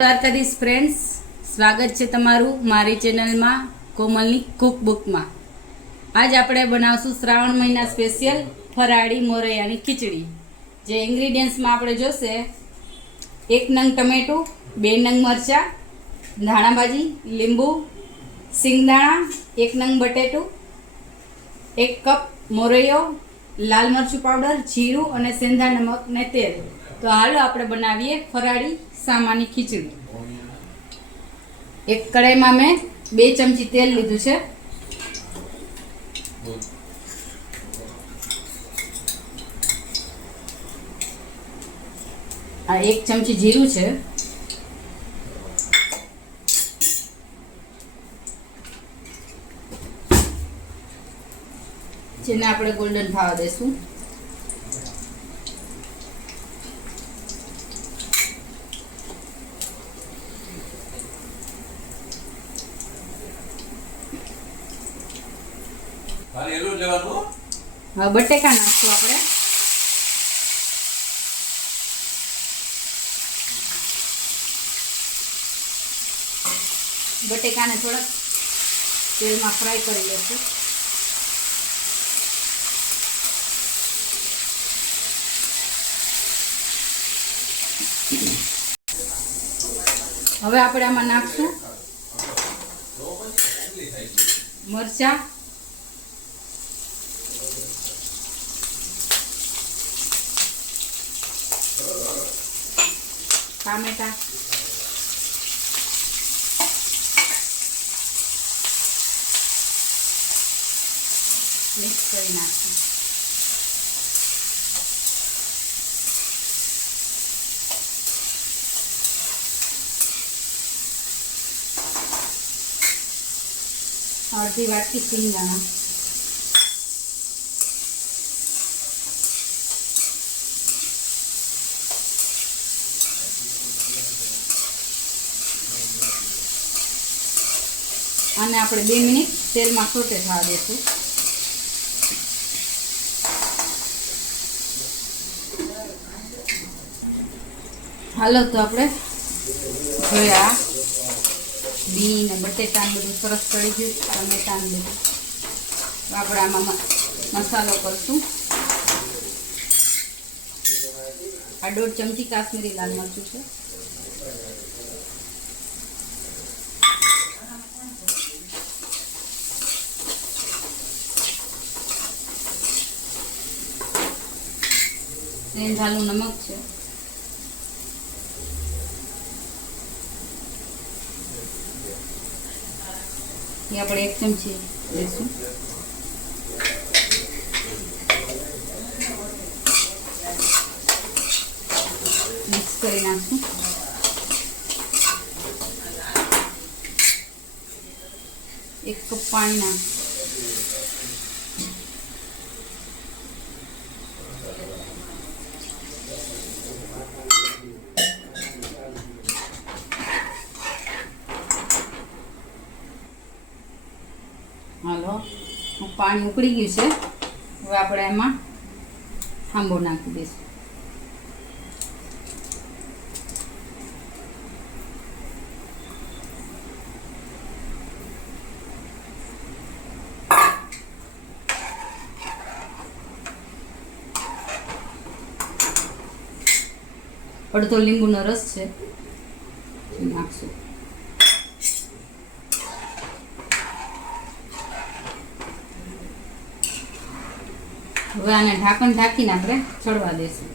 Dwarkadhish friends, સ્વાગત છે તમારું મારી ચેનલમાં કોમલની કુકબુકમાં। આજ આપણે બનાવશું શ્રાવણ મહિના સ્પેશિયલ ફરાળી મોરૈયાની ખીચડી। જે ઇન્ગ્રીડિયન્ટ્સમાં આપણે જોશે 1 નંગ ટમેટું, 2 નંગ મરચાં, ધાણાભાજી, લીંબુ, સિંગદાણા, 1 નંગ બટેટું, 1 કપ મોરૈયો, લાલ મરચું પાવડર, જીરું અને સેંધા નમક ને તેલ। તો હાલો આપણે બનાવીએ ફરાળી સામાની ખીચડી। એક કઢાઈમાં મેં 2 ચમચી તેલ લીધું છે। આ 1 ચમચી જીરું છે। જેને આપણે ગોલ્ડન થવા દેશું। હવે બટેકા નાખશું આપણે। બટેકાને થોડાક તેલમાં ફ્રાય કરી લેશું। હવે આપણે આમાં નાખશું મરચાં, ટામેટા, મિક્સ કરી નાખશું। અડધી વાટકી સિંગદાણા, અને આપણે 2 મિનિટ તેલમાં સોટે થવા દેશું। હાલો તો આપણે જોયા બી ને બટેટાને બધું સરસ ચડી ગયું, ટમેટાને બધું। તો આપણે આમાં મસાલો કરશું। આ 1.5 ચમચી કાશ્મીરી લાલ મરચું છે। સેંધાનું નમક છે। એ આપણે 1 ચમચી લઈશું। મિક્સ કરી નાખશું। 1 કપ પાણી નાખશું। હાલો, પાણી ઉકળી ગયું છે। હવે આપણે એમાં આંબો નાખી દઈશું। અડધો લીંબુનો રસ છે, નાખશું। હવે આને ઢાંકણ ઢાંકીને આપણે ચડવા દઈશું।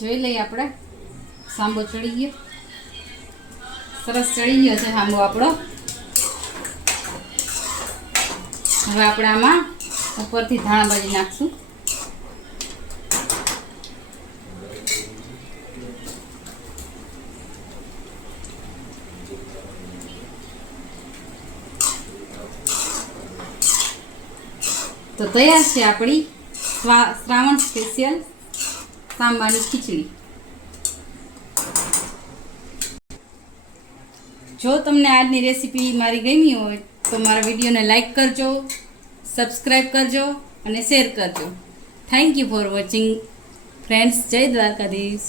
જોઈ લઈએ આપણે સાંબો ચડી ગયો, સરસ ચડી ગયો છે સાંબો આપણો। હવે આપણે આમાં ઉપરથી ધાણાભાજી નાખશું। તો તૈયાર છે આપણી શ્રાવણ સ્પેશિયલ સાંબાની ખીચડી। જો તમને આજની રેસીપી મારી ગમી હોય તો મારા વિડીયોને લાઈક કરજો, સબસ્ક્રાઈબ કરજો અને શેર કરજો. Thank you for watching friends. જય દ્વારકાધીશ.